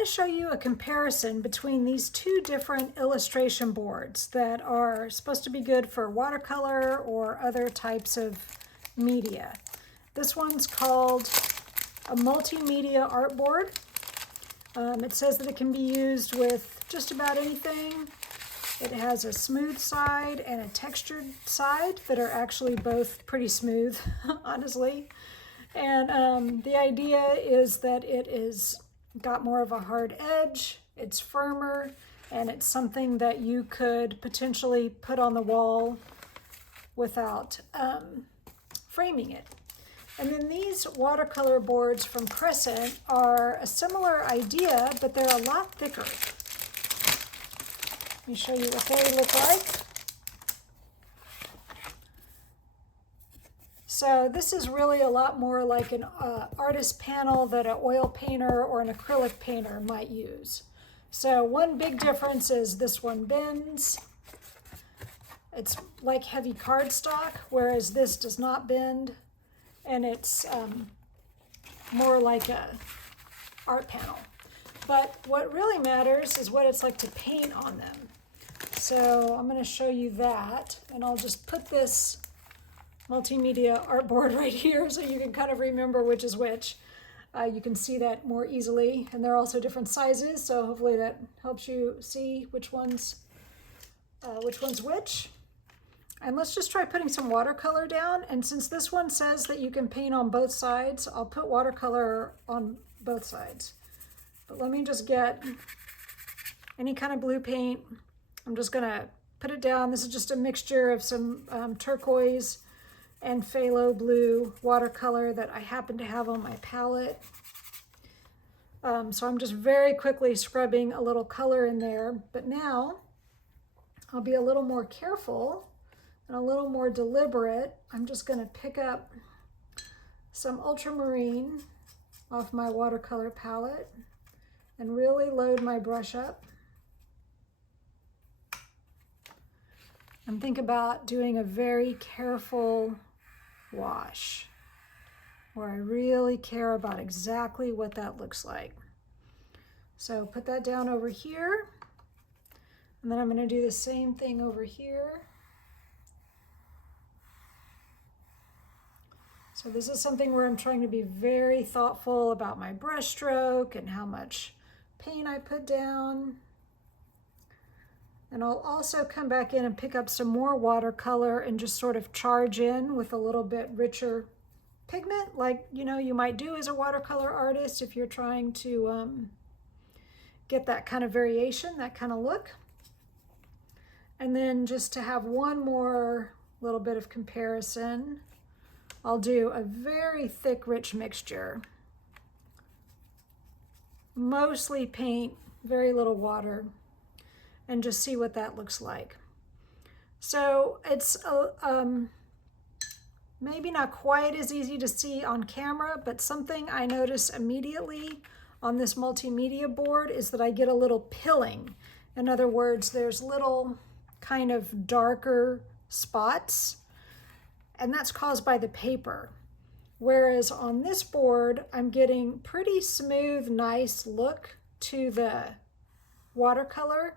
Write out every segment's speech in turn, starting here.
want to show you a comparison between these two different illustration boards that are supposed to be good for watercolor or other types of media. This one's called a Multimedia Artboard. It says that it can be used with just about anything. It has a smooth side and a textured side that are actually both pretty smooth, honestly. And the idea is that it is got more of a hard edge, it's firmer, and it's something that you could potentially put on the wall without framing it. And then these watercolor boards from Crescent are a similar idea, but they're a lot thicker. Let me show you what they look like. So this is really a lot more like an artist panel that an oil painter or an acrylic painter might use. So one big difference is this one bends. It's like heavy cardstock, whereas this does not bend, and it's more like a art panel. But what really matters is what it's like to paint on them. So I'm going to show you that, and I'll just put this Multimedia Artboard right here so you can kind of remember which is which. You can see that more easily, and they're also different sizes, so hopefully that helps you see which one's which. And let's just try putting some watercolor down, and since this one says that you can paint on both sides, I'll put watercolor on both sides. But let me just get any kind of blue paint. I'm just gonna put it down. This is just a mixture of some turquoise and phthalo blue watercolor that I happen to have on my palette. So I'm just very quickly scrubbing a little color in there, but now I'll be a little more careful and a little more deliberate. I'm just gonna pick up some ultramarine off my watercolor palette and really load my brush up. And think about doing a very careful wash where I really care about exactly what that looks like. So put that down over here, and then I'm going to do the same thing over here. So this is something where I'm trying to be very thoughtful about my brush stroke and how much paint I put down. And I'll also come back in and pick up some more watercolor and just sort of charge in with a little bit richer pigment, like you might do as a watercolor artist if you're trying to get that kind of variation, that kind of look. And then just to have one more little bit of comparison, I'll do a very thick, rich mixture. Mostly paint, very little water, and just see what that looks like. So it's maybe not quite as easy to see on camera, but something I notice immediately on this multimedia board is that I get a little pilling. In other words, there's little kind of darker spots, and that's caused by the paper. Whereas on this board, I'm getting pretty smooth, nice look to the watercolor,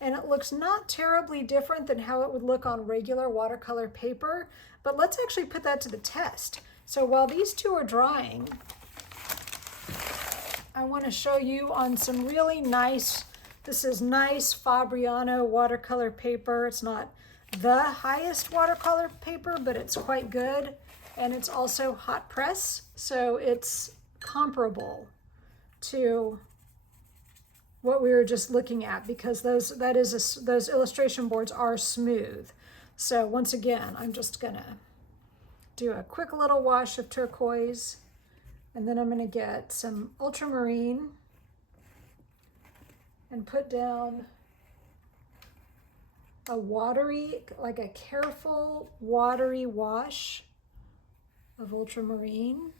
and it looks not terribly different than how it would look on regular watercolor paper, but let's actually put that to the test. So while these two are drying, I want to show you on some really nice, this is nice Fabriano watercolor paper. It's not the highest watercolor paper, but it's quite good. And it's also hot press, so it's comparable to what we were just looking at, because those illustration boards are smooth. So once again, I'm just gonna do a quick little wash of turquoise, and then I'm gonna get some ultramarine and put down a watery, like a careful watery wash of ultramarine,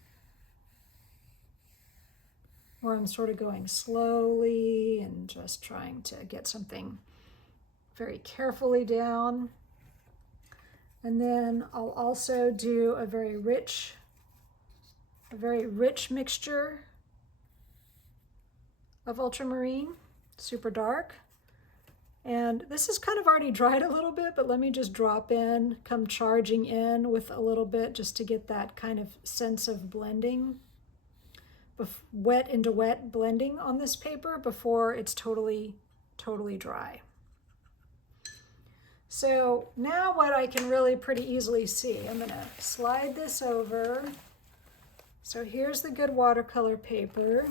where I'm sort of going slowly and just trying to get something very carefully down. And then I'll also do a very rich mixture of ultramarine, super dark. And this is kind of already dried a little bit, but let me just drop in, come charging in with a little bit just to get that kind of sense of blending, wet into wet blending on this paper before it's totally dry. So now what I can really pretty easily see, I'm gonna slide this over. So here's the good watercolor paper.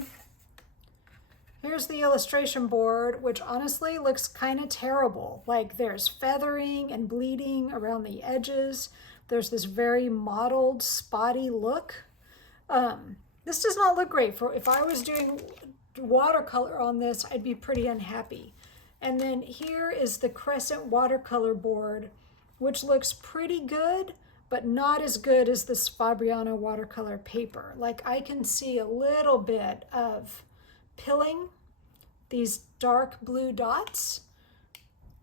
Here's the illustration board, which honestly looks kind of terrible. Like there's feathering and bleeding around the edges. There's this very mottled, spotty look. This does not look great. If I was doing watercolor on this, I'd be pretty unhappy. And then here is the Crescent watercolor board, which looks pretty good, but not as good as this Fabriano watercolor paper. Like I can see a little bit of pilling, these dark blue dots,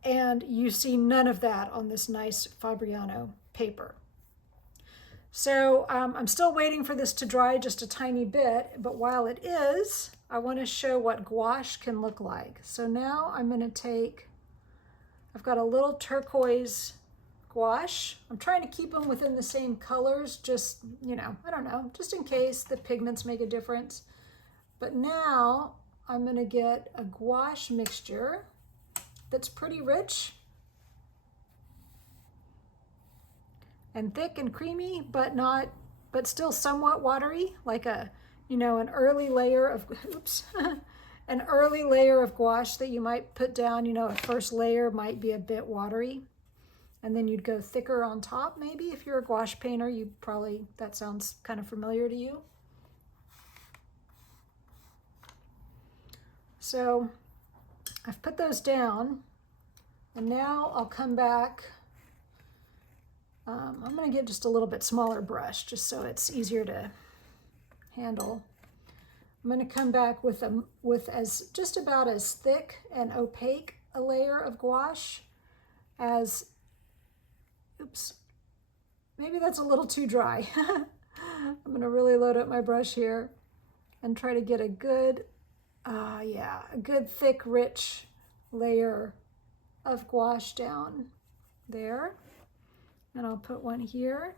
and you see none of that on this nice Fabriano paper. So I'm still waiting for this to dry just a tiny bit, but while it is, I want to show what gouache can look like. So now I'm going to take, I've got a little turquoise gouache. I'm trying to keep them within the same colors, just, you know, I don't know, just in case the pigments make a difference. But now I'm going to get a gouache mixture that's pretty rich and thick and creamy, but still somewhat watery, like a, you know, an early layer of, oops, an early layer of gouache that you might put down. You know, a first layer might be a bit watery, and then you'd go thicker on top. Maybe if you're a gouache painter, you probably, that sounds kind of familiar to you. So I've put those down, and now I'll come back. I'm going to get just a little bit smaller brush just so it's easier to handle. I'm going to come back with as just about as thick and opaque a layer of gouache as, oops, maybe that's a little too dry. I'm going to really load up my brush here and try to get a good, yeah, a good thick, rich layer of gouache down there. And I'll put one here.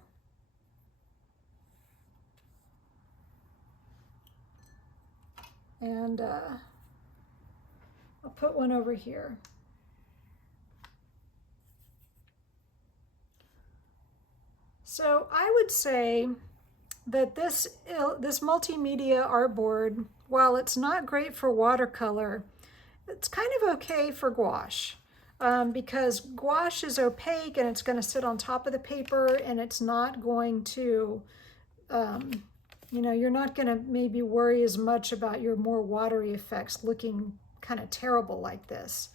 And I'll put one over here. So I would say that this multimedia artboard, while it's not great for watercolor, it's kind of okay for gouache. Because gouache is opaque and it's going to sit on top of the paper, and it's not going to, you know, you're not going to maybe worry as much about your more watery effects looking kind of terrible like this.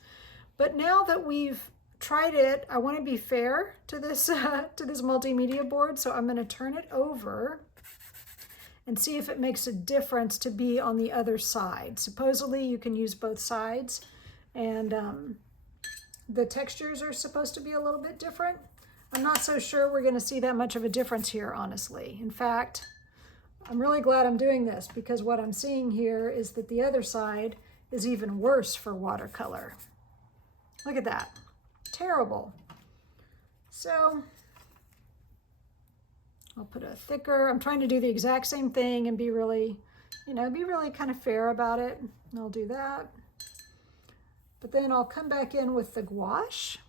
But now that we've tried it, I want to be fair to this multimedia board, so I'm going to turn it over and see if it makes a difference to be on the other side. Supposedly you can use both sides, and the textures are supposed to be a little bit different. I'm not so sure we're going to see that much of a difference here, honestly. In fact, I'm really glad I'm doing this, because what I'm seeing here is that the other side is even worse for watercolor. Look at that. Terrible. So I'll put a thicker, I'm trying to do the exact same thing and be really, you know, be really kind of fair about it. And I'll do that. But then I'll come back in with the gouache.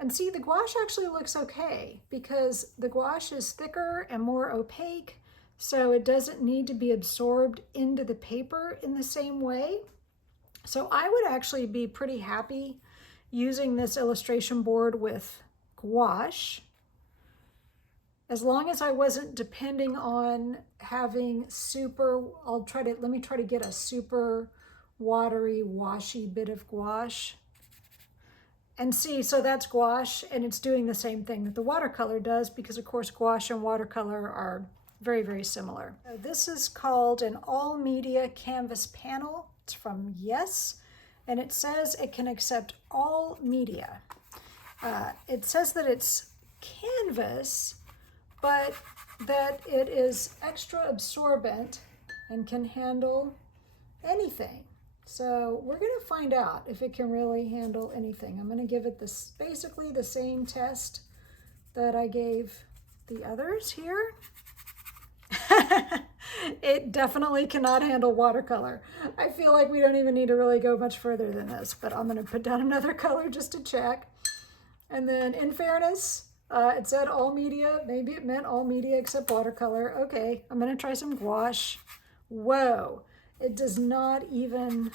And see, the gouache actually looks okay, because the gouache is thicker and more opaque, so it doesn't need to be absorbed into the paper in the same way. So I would actually be pretty happy using this illustration board with gouache, as long as I wasn't depending on having super, let me try to get a super watery, washy bit of gouache. And see, so that's gouache, and it's doing the same thing that the watercolor does, because of course gouache and watercolor are very, very similar. This is called an all media canvas panel. It's from Yes, and it says it can accept all media. It says that it's canvas, but that it is extra absorbent and can handle anything. So we're going to find out if it can really handle anything. I'm going to give it this basically the same test that I gave the others here. It definitely cannot handle watercolor. I feel like we don't even need to really go much further than this, but I'm going to put down another color just to check. And then in fairness, it said all media. Maybe it meant all media except watercolor. Okay, I'm going to try some gouache. Whoa, it does not even...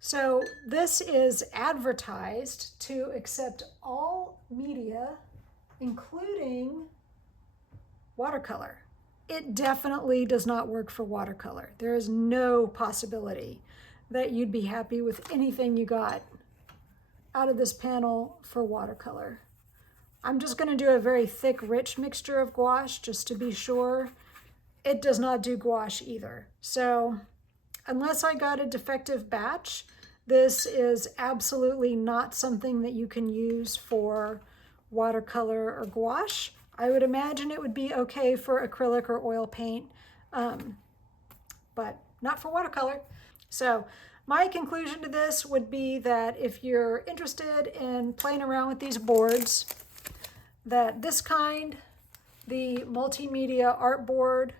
So this is advertised to accept all media, including watercolor. It definitely does not work for watercolor. There is no possibility that you'd be happy with anything you got out of this panel for watercolor. I'm just going to do a very thick, rich mixture of gouache just to be sure. It does not do gouache either. So unless I got a defective batch, this is absolutely not something that you can use for watercolor or gouache. I would imagine it would be okay for acrylic or oil paint, but not for watercolor. So my conclusion to this would be that if you're interested in playing around with these boards, that this kind, the Multimedia Artboard,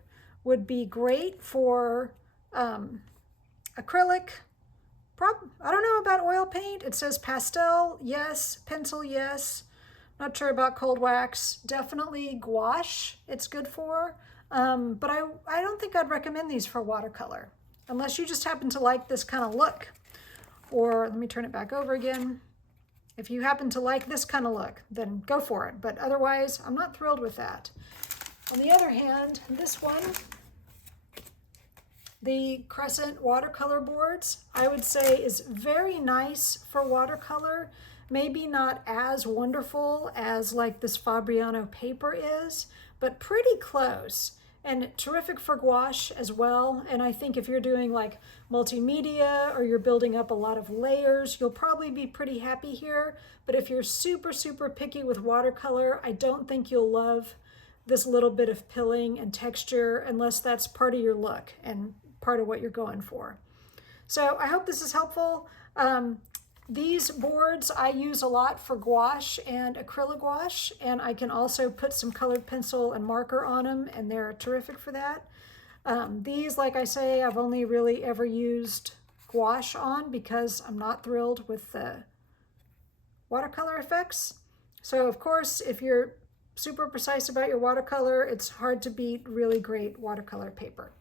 would be great for acrylic. I don't know about oil paint. It says pastel, yes. Pencil, yes. Not sure about cold wax. Definitely gouache it's good for. But I don't think I'd recommend these for watercolor, unless you just happen to like this kind of look. Or let me turn it back over again. If you happen to like this kind of look, then go for it. But otherwise, I'm not thrilled with that. On the other hand, this one, the Crescent watercolor boards, I would say is very nice for watercolor. Maybe not as wonderful as like this Fabriano paper is, but pretty close. And terrific for gouache as well. And I think if you're doing like multimedia or you're building up a lot of layers, you'll probably be pretty happy here. But if you're super, super picky with watercolor, I don't think you'll love this little bit of pilling and texture unless that's part of your look and part of what you're going for. So I hope this is helpful. These boards I use a lot for gouache and acrylic gouache, and I can also put some colored pencil and marker on them, and they're terrific for that. These, like I say, I've only really ever used gouache on because I'm not thrilled with the watercolor effects. So of course, if you're super precise about your watercolor, it's hard to beat really great watercolor paper.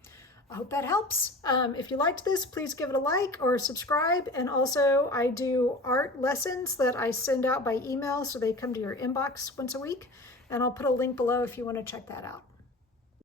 I hope that helps. If you liked this, please give it a like or subscribe. And also I do art lessons that I send out by email, so they come to your inbox once a week. And I'll put a link below if you want to check that out.